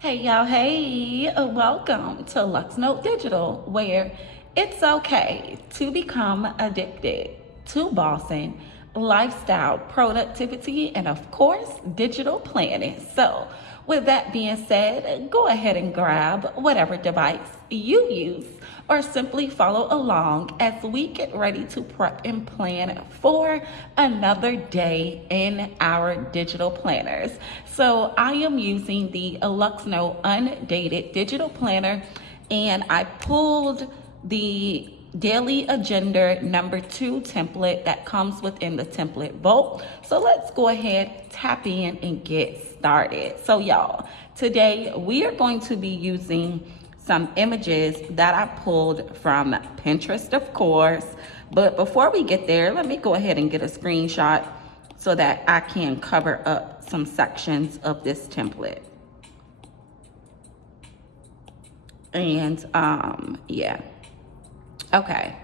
Hey y'all, hey, welcome to Luxnotedigital, where it's okay to become addicted to bossing, lifestyle, productivity, and of course, digital planning. So, with that being said, go ahead and grab whatever device you use or simply follow along as we get ready to prep and plan for another day in our digital planners. So I am using the Luxnote Undated Digital Planner, and I pulled the daily agenda number 2 template that comes within the template vault. So let's go ahead, tap in, and get started. So y'all, today we are going to be using some images that I pulled from Pinterest, of course. But before we get there, let me go ahead and get a screenshot so that I can cover up some sections of this template. And yeah. Okay.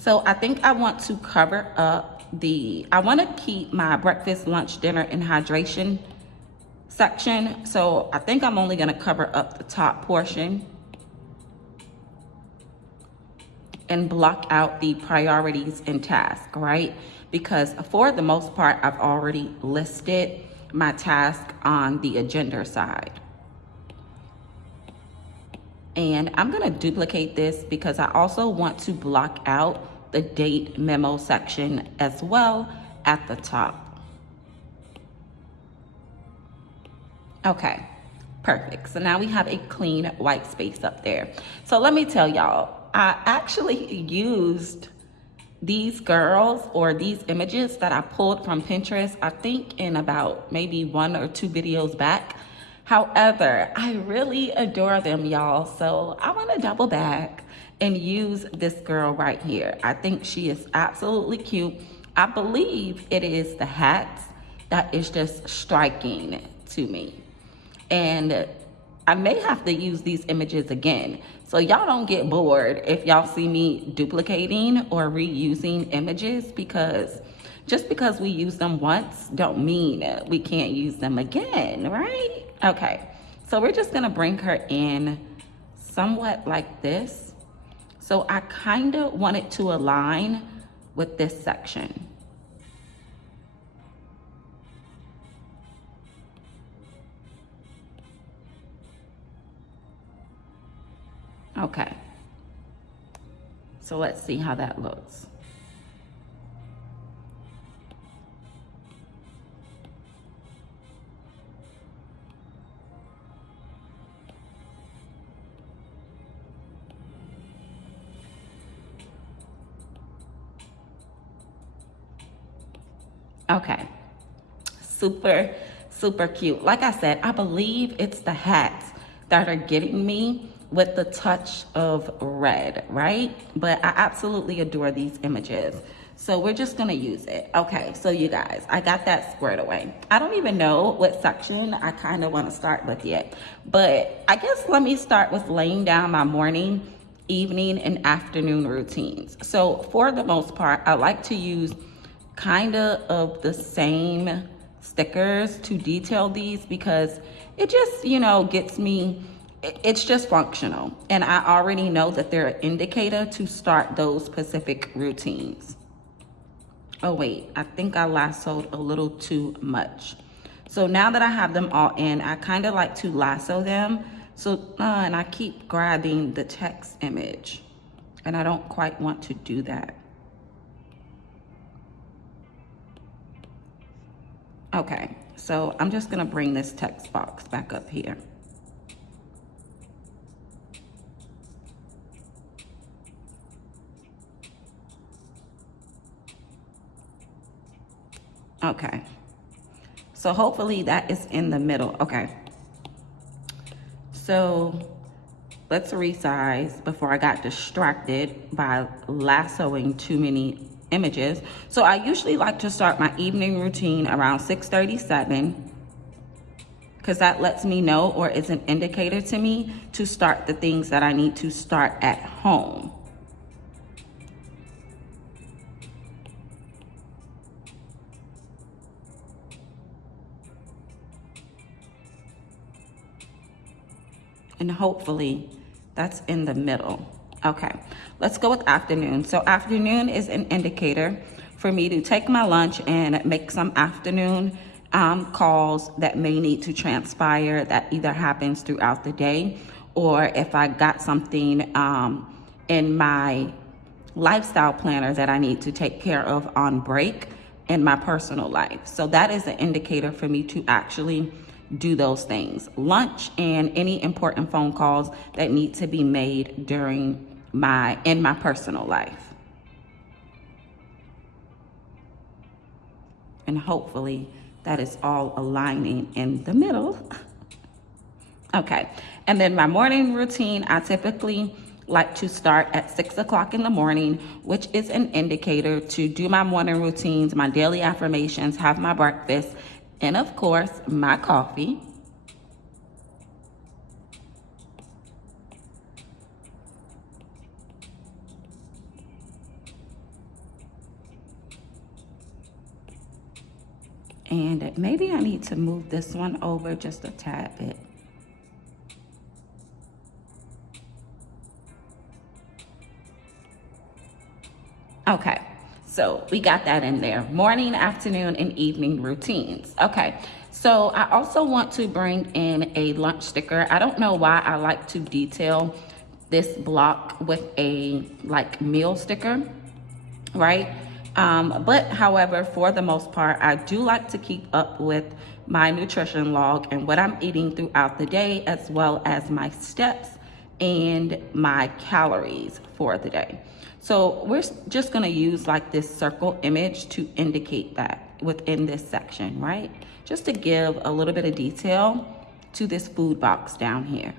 So I think I want to cover up I want to keep my breakfast, lunch, dinner, and hydration section. So I think I'm only going to cover up the top portion and block out the priorities and tasks, right? Because for the most part, I've already listed my task on the agenda side. And I'm gonna duplicate this because I also want to block out the date memo section as well at the top. Okay, perfect. So now we have a clean white space up there. So let me tell y'all, I actually used these girls or these images that I pulled from Pinterest, I think in about maybe 1 or 2 videos back. However, I really adore them, y'all. So I want to double back and use this girl right here. I think she is absolutely cute. I believe it is the hat that is just striking to me. And I may have to use these images again. So y'all don't get bored if y'all see me duplicating or reusing images, because just because we use them once don't mean we can't use them again, right? Okay, so we're just gonna bring her in somewhat like this. So I kind of want it to align with this section. Okay, so let's see how that looks. Okay, super, super cute. Like I said, I believe it's the hats that are getting me with the touch of red, right? But I absolutely adore these images. So we're just gonna use it. Okay, so you guys, I got that squared away. I don't even know what section I kind of want to start with yet, but I guess let me start with laying down my morning, evening, and afternoon routines. So for the most part, I like to use kind of the same stickers to detail these because it just, gets me, it's just functional. And I already know that they're an indicator to start those specific routines. Oh wait, I think I lassoed a little too much. So now that I have them all in, I kind of like to lasso them. So, and I keep grabbing the text image and I don't quite want to do that. Okay, so I'm just gonna bring this text box back up here. Okay, so hopefully that is in the middle. Okay, so let's resize before I got distracted by lassoing too many images. So I usually like to start my evening routine around 6:37 because that lets me know, or is an indicator to me to start the things that I need to start at home. And hopefully that's in the middle. Okay, let's go with afternoon. So afternoon is an indicator for me to take my lunch and make some afternoon calls that may need to transpire. That either happens throughout the day, or if I got something in my lifestyle planner that I need to take care of on break in my personal life. So that is an indicator for me to actually do those things. Lunch and any important phone calls that need to be made during in my personal life. And hopefully that is all aligning in the middle. Okay, and then my morning routine, I typically like to start at 6 o'clock in the morning, which is an indicator to do my morning routines, my daily affirmations, have my breakfast, and of course, my coffee. And maybe I need to move this one over just a tad bit. Okay, so we got that in there. Morning, afternoon, and evening routines. Okay, so I also want to bring in a lunch sticker. I don't know why I like to detail this block with a meal sticker, right? But however, for the most part, I do like to keep up with my nutrition log and what I'm eating throughout the day, as well as my steps and my calories for the day. So we're just gonna use this circle image to indicate that within this section, right? Just to give a little bit of detail to this food box down here.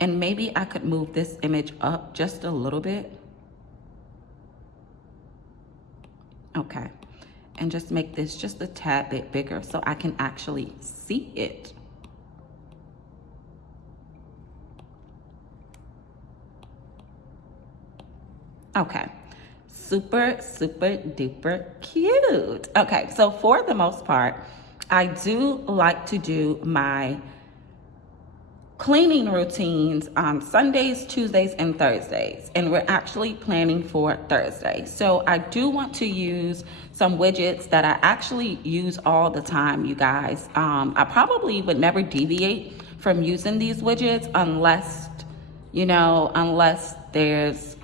And maybe I could move this image up just a little bit. Okay, and just make this just a tad bit bigger so I can actually see it. Okay, super, super duper cute. Okay, so for the most part, I do like to do my cleaning routines on Sundays, Tuesdays, and Thursdays. And we're actually planning for Thursday. So I do want to use some widgets that I actually use all the time, you guys. I probably would never deviate from using these widgets unless, unless there's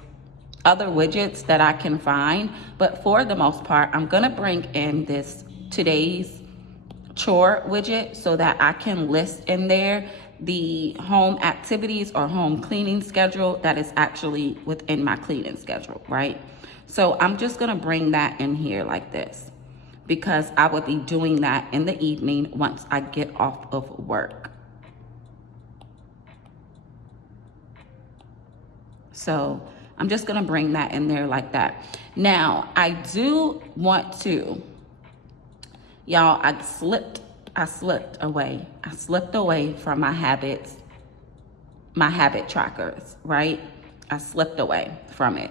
other widgets that I can find. But for the most part, I'm gonna bring in this today's chore widget so that I can list in there the home activities or home cleaning schedule that is actually within my cleaning schedule, right? So I'm just gonna bring that in here like this because I would be doing that in the evening once I get off of work. So I'm just gonna bring that in there like that. Now, I do want to, y'all, I slipped away from my habit trackers, right? I slipped away from it.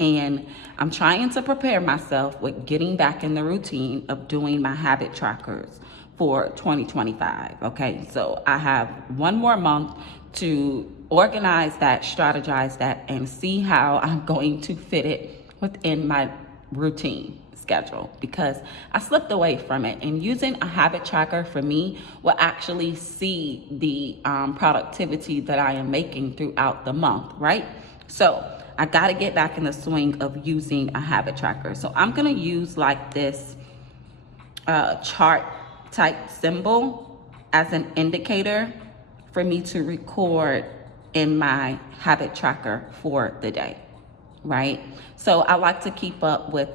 And I'm trying to prepare myself with getting back in the routine of doing my habit trackers for 2025, okay? So I have one more month to organize that, strategize that, and see how I'm going to fit it within my routine schedule because I slipped away from it. And using a habit tracker for me will actually see the productivity that I am making throughout the month, right? So I got to get back in the swing of using a habit tracker. So I'm going to use this chart type symbol as an indicator for me to record in my habit tracker for the day, right? So I like to keep up with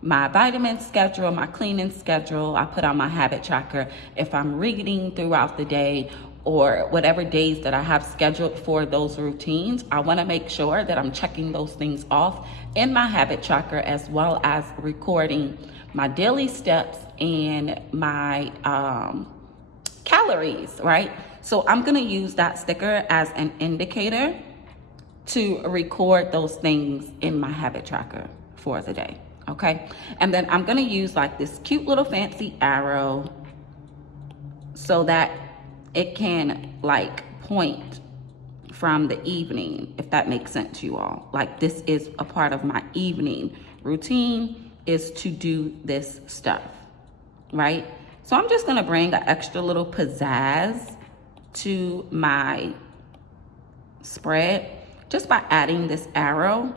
my vitamin schedule, my cleaning schedule. I put on my habit tracker if I'm reading throughout the day or whatever days that I have scheduled for those routines. I want to make sure that I'm checking those things off in my habit tracker, as well as recording my daily steps and my calories, right? So I'm going to use that sticker as an indicator to record those things in my habit tracker for the day, okay? And then I'm going to use this cute little fancy arrow so that it can like point from the evening, if that makes sense to you all. Like this is a part of my evening routine, is to do this stuff, right? So I'm just gonna bring an extra little pizzazz to my spread just by adding this arrow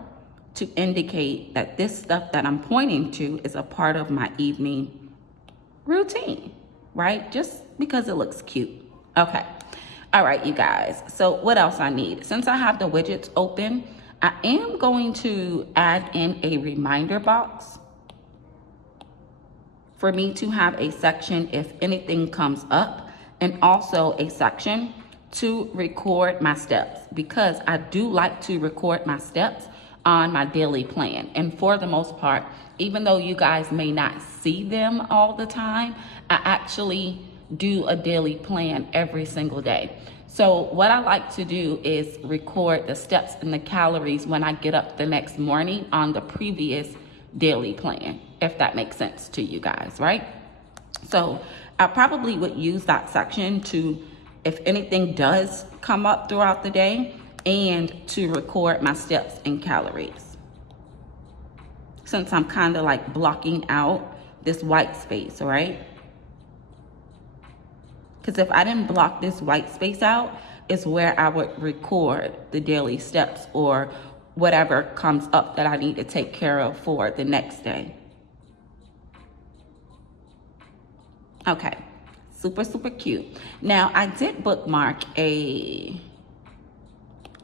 to indicate that this stuff that I'm pointing to is a part of my evening routine, right? Just because it looks cute. Okay. All right, you guys. So what else I need? Since I have the widgets open, I am going to add in a reminder box for me to have a section if anything comes up, and also a section to record my steps, because I do like to record my steps on my daily plan. And for the most part, even though you guys may not see them all the time, I actually do a daily plan every single day. So what I like to do is record the steps and the calories when I get up the next morning on the previous daily plan, if that makes sense to you guys, right? So I probably would use that section to, if anything does come up throughout the day, and to record my steps and calories, since I'm kind of like blocking out this white space, right? Because if I didn't block this white space out, is where I would record the daily steps or whatever comes up that I need to take care of for the next day. Okay, super, super cute. Now, I did bookmark a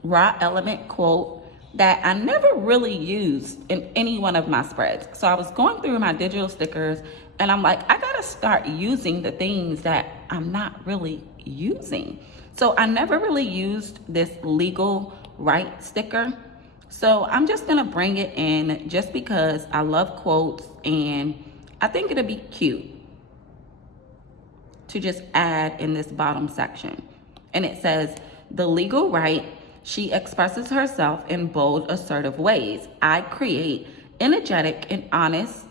raw element quote that I never really used in any one of my spreads. So I was going through my digital stickers and I'm like, I gotta start using the things that I'm not really using. So I never really used this legal right sticker. So I'm just gonna bring it in just because I love quotes and I think it'll be cute to just add in this bottom section. And it says, the legal right, she expresses herself in bold, assertive ways. I create energetic and honest,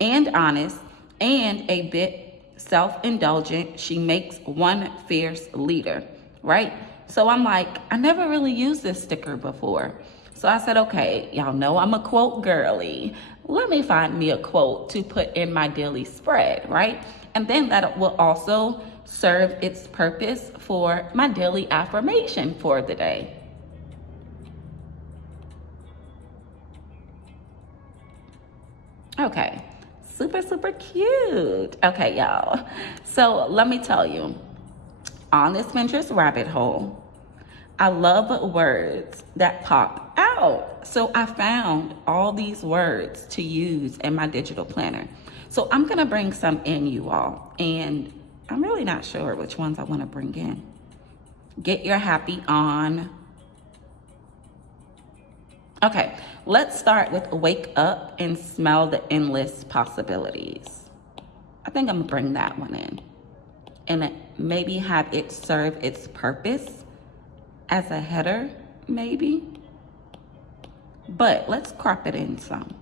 and a bit self-indulgent. She makes one fierce leader, right? So I'm like, I never really used this sticker before. So I said, okay, y'all know I'm a quote girly. Let me find me a quote to put in my daily spread, right? And then that will also serve its purpose for my daily affirmation for the day. Okay, super, super cute. Okay, y'all. So let me tell you, on this Pinterest rabbit hole, I love words that pop out. So I found all these words to use in my digital planner. So I'm gonna bring some in, you all, and I'm really not sure which ones I wanna bring in. Get your happy on. Okay, let's start with wake up and smell the endless possibilities. I think I'm gonna bring that one in and maybe have it serve its purpose as a header, maybe. But let's crop it in some.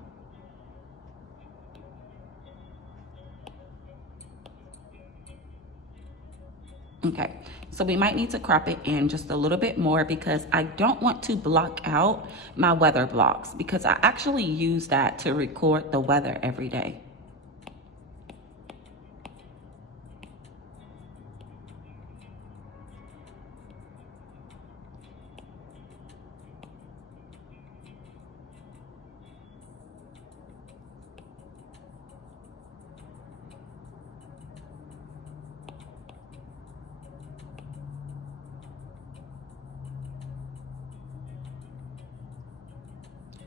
Okay, so we might need to crop it in just a little bit more because I don't want to block out my weather blocks, because I actually use that to record the weather every day.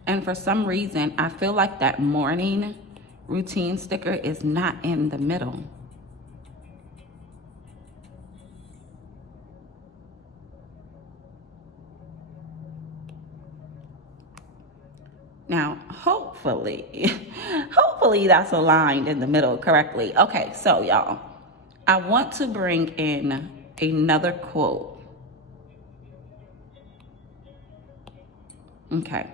And for some reason, I feel like that morning routine sticker is not in the middle. Now, hopefully that's aligned in the middle correctly. Okay, so y'all, I want to bring in another quote. Okay.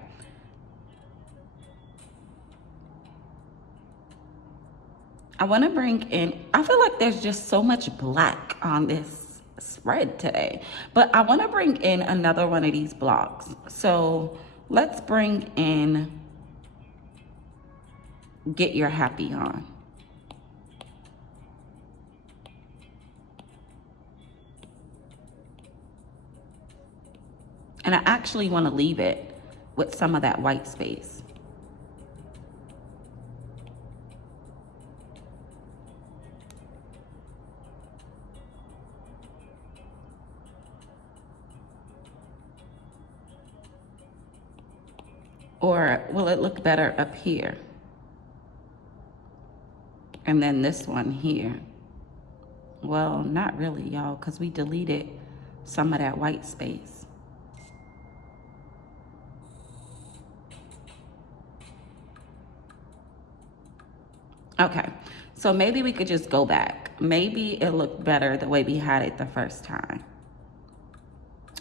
I want to bring in, I feel like there's just so much black on this spread today, but I want to bring in another one of these blocks. So let's bring in Get Your Happy On. And I actually want to leave it with some of that white space. Or will it look better up here? And then this one here. Well, not really, y'all, because we deleted some of that white space. Okay, so maybe we could just go back. Maybe it looked better the way we had it the first time.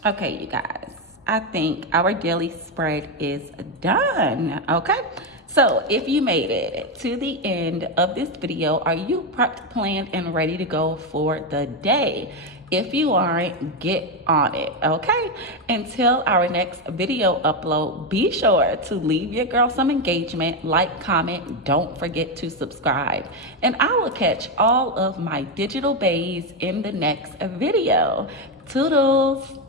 Okay, you guys, I think our daily spread is done, okay? So if you made it to the end of this video, are you prepped, planned, and ready to go for the day? If you aren't, get on it, okay? Until our next video upload, be sure to leave your girl some engagement, like, comment, don't forget to subscribe. And I will catch all of my digital bays in the next video. Toodles!